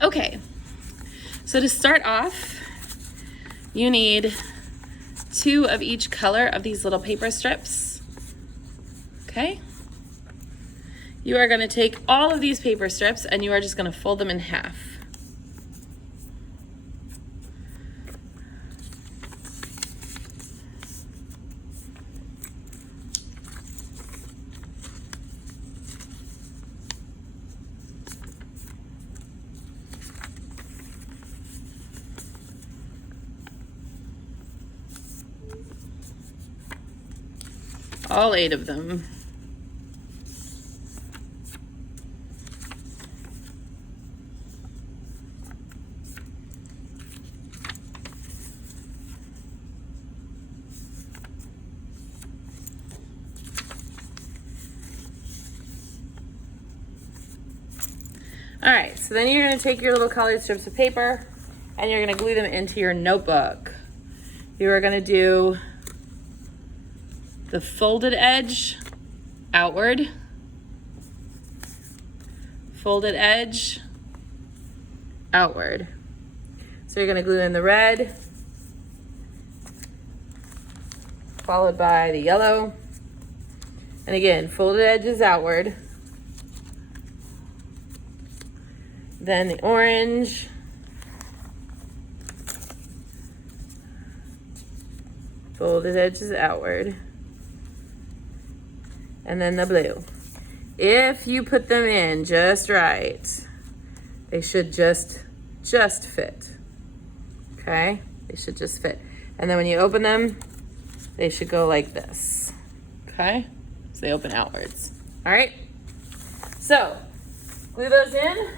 Okay, so to start off, you need 2 of each color of these little paper strips. Okay? You are going to take all of these paper strips and you are just going to fold them in half. All 8 of them. All right, so then you're going to take your little colored strips of paper and you're going to glue them into your notebook. You are going to do the folded edge outward, folded edge outward. So you're going to glue in the red, followed by the yellow, and again, folded edges outward, then the orange, folded edges outward, and then the blue. If you put them in just right, they should just fit. Okay? They should just fit. And then when you open them, they should go like this. Okay? So they open outwards. All right? So, glue those in,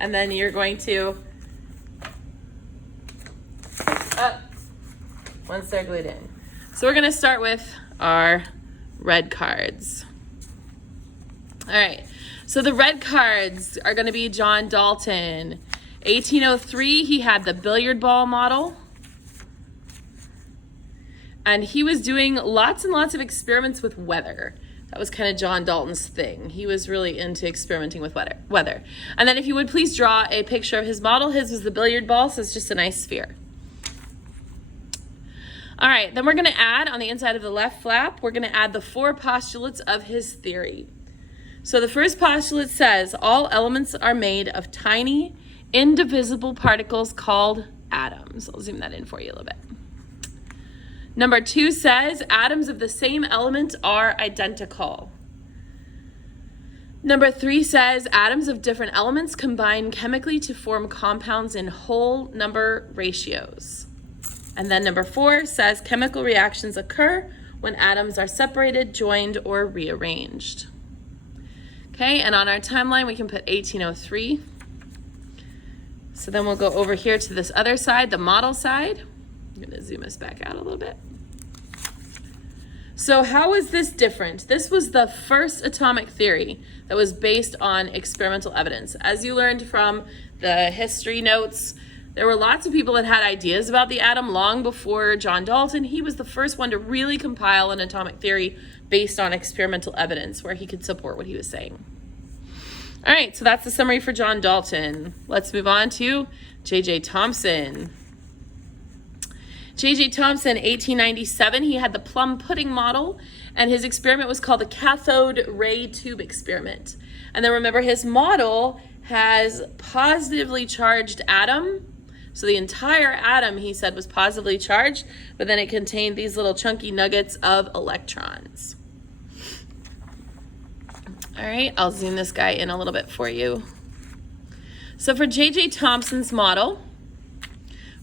and then you're going to up once they're glued in. So we're going to start with our red cards. All right, so the red cards are going to be John Dalton. 1803, he had the billiard ball model. And he was doing lots and lots of experiments with weather. That was kind of John Dalton's thing. He was really into experimenting with weather. And then if you would please draw a picture of his model. His was the billiard ball, so it's just a nice sphere. All right, then we're going to add on the inside of the left flap, we're going to add the 4 postulates of his theory. So the first postulate says all elements are made of tiny, indivisible particles called atoms. I'll zoom that in for you a little bit. Number 2 says atoms of the same element are identical. Number 3 says atoms of different elements combine chemically to form compounds in whole number ratios. And then number 4 says chemical reactions occur when atoms are separated, joined, or rearranged. Okay, and on our timeline, we can put 1803. So then we'll go over here to this other side, the model side. I'm gonna zoom us back out a little bit. So how is this different? This was the first atomic theory that was based on experimental evidence. As you learned from the history notes, there were lots of people that had ideas about the atom long before John Dalton. He was the first one to really compile an atomic theory based on experimental evidence where he could support what he was saying. All right, so that's the summary for John Dalton. Let's move on to J.J. Thomson. J.J. Thomson, 1897, he had the plum pudding model, and his experiment was called the cathode ray tube experiment. And then remember, his model has positively charged atom. So the entire atom, he said, was positively charged, but then it contained these little chunky nuggets of electrons. All right, I'll zoom this guy in a little bit for you. So for J.J. Thomson's model,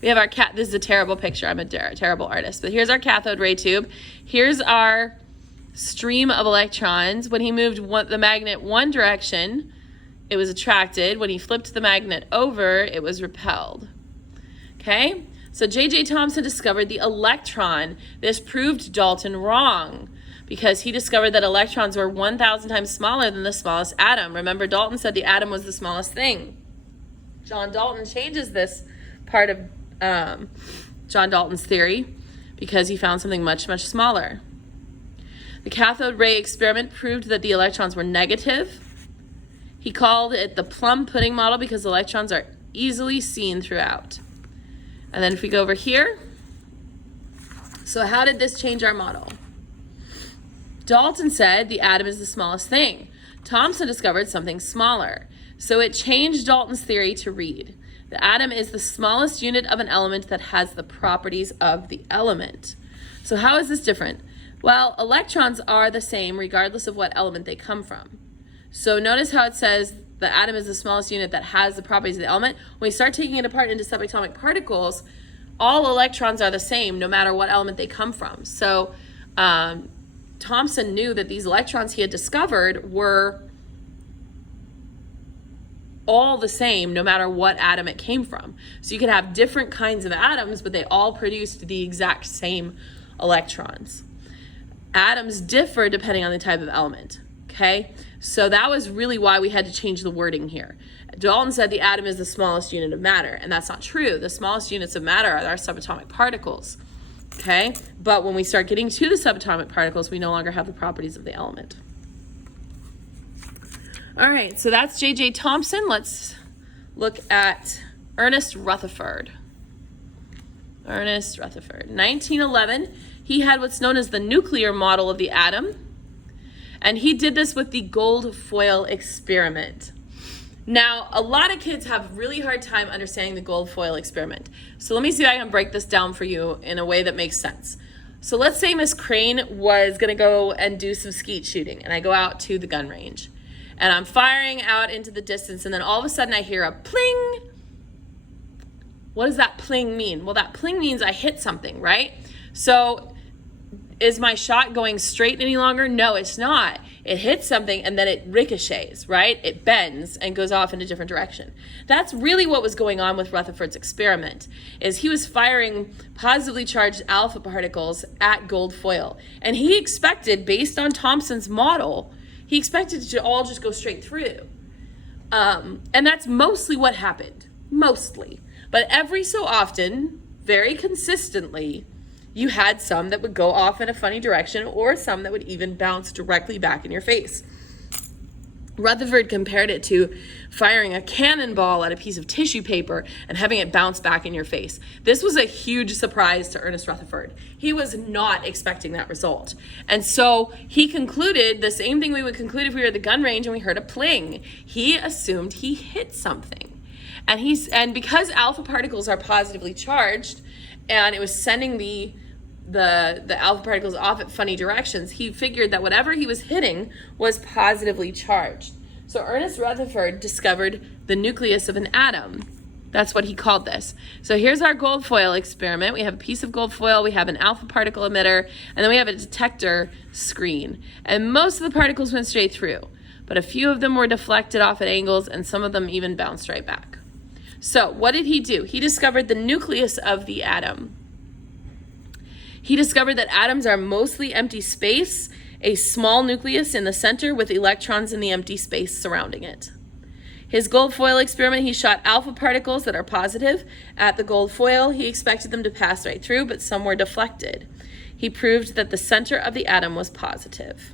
we have our this is a terrible picture. I'm a terrible artist, but here's our cathode ray tube. Here's our stream of electrons. When he moved the magnet one direction, it was attracted. When he flipped the magnet over, it was repelled. Okay, so J.J. Thomson discovered the electron. This proved Dalton wrong because he discovered that electrons were 1,000 times smaller than the smallest atom. Remember, Dalton said the atom was the smallest thing. John Dalton changes this part of John Dalton's theory because he found something much, much smaller. The cathode ray experiment proved that the electrons were negative. He called it the plum pudding model because electrons are easily seen throughout. And then if we go over here, so how did this change our model? Dalton said the atom is the smallest thing. Thomson discovered something smaller. So it changed Dalton's theory to read: the atom is the smallest unit of an element that has the properties of the element. So how is this different? Well, electrons are the same regardless of what element they come from. So notice how it says the atom is the smallest unit that has the properties of the element. When we start taking it apart into subatomic particles, all electrons are the same no matter what element they come from. So Thomson knew that these electrons he had discovered were all the same no matter what atom it came from. So you could have different kinds of atoms, but they all produced the exact same electrons. Atoms differ depending on the type of element, okay? So that was really why we had to change the wording here. Dalton said the atom is the smallest unit of matter, and that's not true. The smallest units of matter are our subatomic particles, okay? But when we start getting to the subatomic particles, we no longer have the properties of the element. All right, so that's J.J. Thomson. Let's look at Ernest Rutherford. Ernest Rutherford. 1911, he had what's known as the nuclear model of the atom, and he did this with the gold foil experiment. Now, a lot of kids have really hard time understanding the gold foil experiment. So let me see if I can break this down for you in a way that makes sense. So let's say Miss Crane was gonna go and do some skeet shooting, and I go out to the gun range. And I'm firing out into the distance, and then all of a sudden I hear a pling. What does that pling mean? Well, that pling means I hit something, right? So is my shot going straight any longer? No, it's not. It hits something and then it ricochets, right? It bends and goes off in a different direction. That's really what was going on with Rutherford's experiment, is he was firing positively charged alpha particles at gold foil. And he expected, based on Thomson's model, he expected it to all just go straight through. And that's mostly what happened, mostly. But every so often, very consistently, you had some that would go off in a funny direction or some that would even bounce directly back in your face. Rutherford compared it to firing a cannonball at a piece of tissue paper and having it bounce back in your face. This was a huge surprise to Ernest Rutherford. He was not expecting that result. And so he concluded the same thing we would conclude if we were at the gun range and we heard a pling. He assumed he hit something. And because alpha particles are positively charged, and it was sending the alpha particles off at funny directions, he figured that whatever he was hitting was positively charged. So Ernest Rutherford discovered the nucleus of an atom. That's what he called this. So here's our gold foil experiment. We have a piece of gold foil, we have an alpha particle emitter, and then we have a detector screen. And most of the particles went straight through, but a few of them were deflected off at angles, and some of them even bounced right back. So what did he do? He discovered the nucleus of the atom. He discovered that atoms are mostly empty space, a small nucleus in the center with electrons in the empty space surrounding it. His gold foil experiment, he shot alpha particles that are positive at the gold foil. He expected them to pass right through, but some were deflected. He proved that the center of the atom was positive.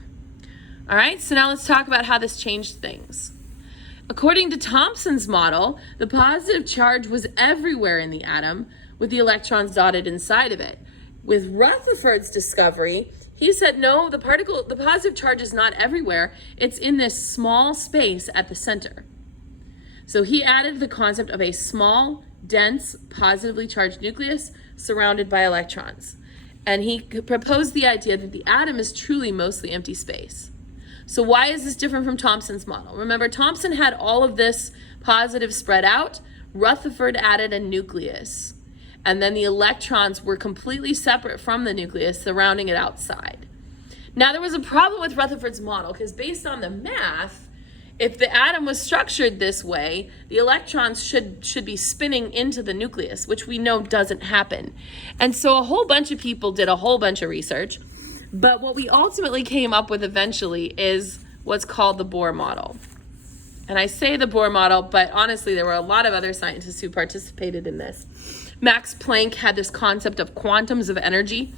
All right, so now let's talk about how this changed things. According to Thomson's model, the positive charge was everywhere in the atom, with the electrons dotted inside of it. With Rutherford's discovery, he said, no, the positive charge is not everywhere. It's in this small space at the center. So he added the concept of a small, dense, positively charged nucleus surrounded by electrons. And he proposed the idea that the atom is truly mostly empty space. So why is this different from Thomson's model? Remember, Thomson had all of this positive spread out. Rutherford added a nucleus. And then the electrons were completely separate from the nucleus, surrounding it outside. Now, there was a problem with Rutherford's model, because based on the math, if the atom was structured this way, the electrons should be spinning into the nucleus, which we know doesn't happen. And so a whole bunch of people did a whole bunch of research. But what we ultimately came up with eventually is what's called the Bohr model. And I say the Bohr model, but honestly, there were a lot of other scientists who participated in this. Max Planck had this concept of quantums of energy,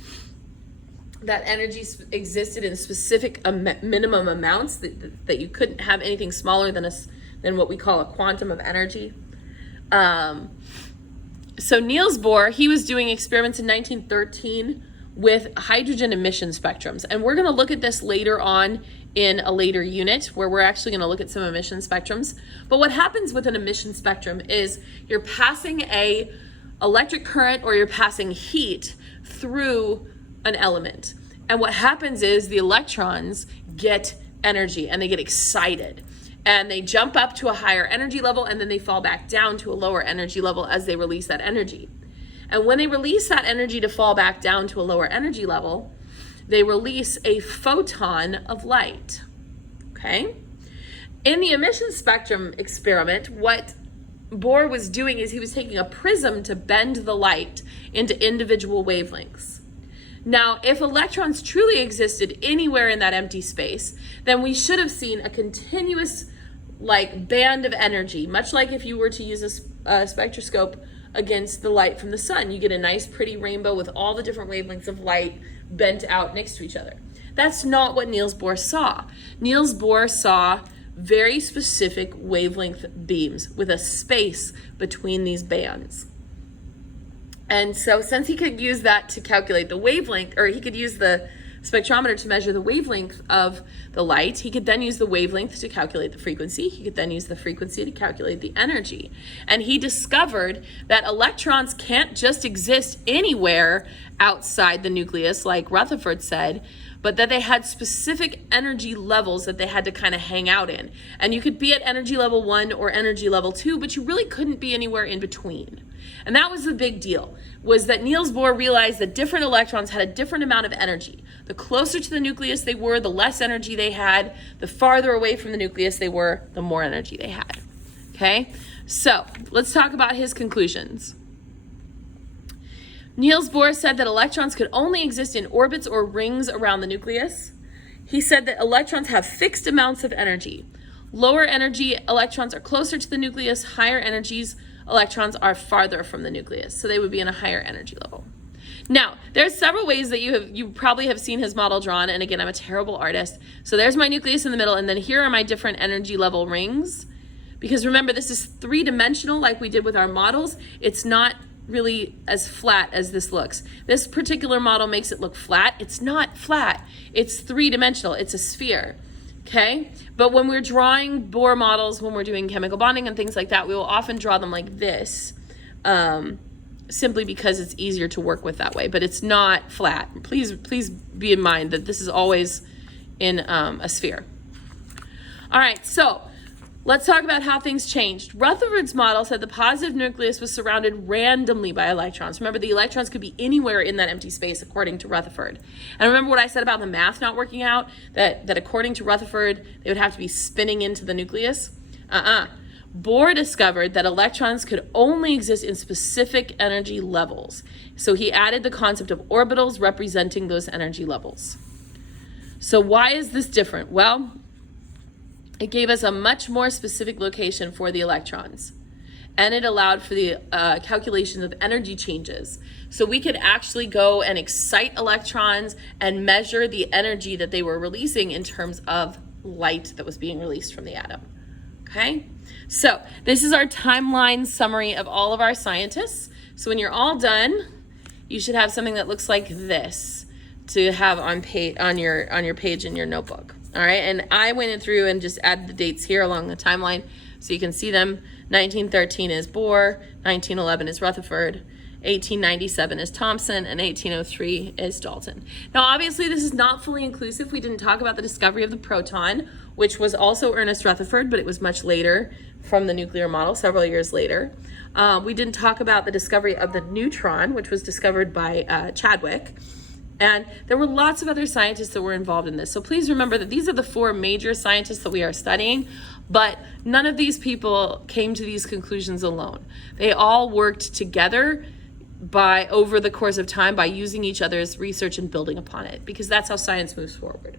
that energy existed in specific minimum amounts, that you couldn't have anything smaller than than what we call a quantum of energy. So Niels Bohr, he was doing experiments in 1913 with hydrogen emission spectrums. And we're going to look at this later on in a later unit where we're actually going to look at some emission spectrums. But what happens with an emission spectrum is you're passing a electric current or you're passing heat through an element. And what happens is the electrons get energy and they get excited. And they jump up to a higher energy level and then they fall back down to a lower energy level as they release that energy. And when they release that energy to fall back down to a lower energy level, they release a photon of light, okay? In the emission spectrum experiment, what Bohr was doing is he was taking a prism to bend the light into individual wavelengths. Now, if electrons truly existed anywhere in that empty space, then we should have seen a continuous band of energy, much like if you were to use a spectroscope against the light from the sun. You get a nice pretty rainbow with all the different wavelengths of light bent out next to each other. That's not what Niels Bohr saw. Niels Bohr saw very specific wavelength beams with a space between these bands. And so since he could use that to calculate the wavelength, or he could use the spectrometer to measure the wavelength of the light, he could then use the wavelength to calculate the frequency. He could then use the frequency to calculate the energy. And he discovered that electrons can't just exist anywhere outside the nucleus, like Rutherford said, but that they had specific energy levels that they had to kind of hang out in. And you could be at energy level 1 or energy level 2, but you really couldn't be anywhere in between. And that was the big deal, was that Niels Bohr realized that different electrons had a different amount of energy. The closer to the nucleus they were, the less energy they had. The farther away from the nucleus they were, the more energy they had. Okay, so let's talk about his conclusions. Niels Bohr said that electrons could only exist in orbits or rings around the nucleus. He said that electrons have fixed amounts of energy. Lower energy electrons are closer to the nucleus, higher energies electrons are farther from the nucleus, so they would be in a higher energy level. Now, there's several ways that you probably have seen his model drawn, and again, I'm a terrible artist. So there's my nucleus in the middle, and then here are my different energy level rings. Because remember, this is three-dimensional like we did with our models. It's not really as flat as this looks. This particular model makes it look flat. It's not flat. It's three-dimensional. It's a sphere. Okay, but when we're drawing Bohr models, when we're doing chemical bonding and things like that, we will often draw them like this, simply because it's easier to work with that way, but it's not flat. Please be in mind that this is always in a sphere. All right, so let's talk about how things changed. Rutherford's model said the positive nucleus was surrounded randomly by electrons. Remember, the electrons could be anywhere in that empty space, according to Rutherford. And remember what I said about the math not working out? That according to Rutherford, they would have to be spinning into the nucleus? Bohr discovered that electrons could only exist in specific energy levels. So he added the concept of orbitals representing those energy levels. So why is this different? Well, it gave us a much more specific location for the electrons, and it allowed for the calculation of energy changes. So we could actually go and excite electrons and measure the energy that they were releasing in terms of light that was being released from the atom. Okay, so this is our timeline summary of all of our scientists. So when you're all done, you should have something that looks like this to have on your page in your notebook. All right, and I went in through and just added the dates here along the timeline so you can see them. 1913 is Bohr, 1911 is Rutherford, 1897 is Thomson, and 1803 is Dalton. Now, obviously, this is not fully inclusive. We didn't talk about the discovery of the proton, which was also Ernest Rutherford, but it was much later from the nuclear model, several years later. We didn't talk about the discovery of the neutron, which was discovered by Chadwick. And there were lots of other scientists that were involved in this. So please remember that these are the four major scientists that we are studying, but none of these people came to these conclusions alone. They all worked together over the course of time by using each other's research and building upon it, because that's how science moves forward.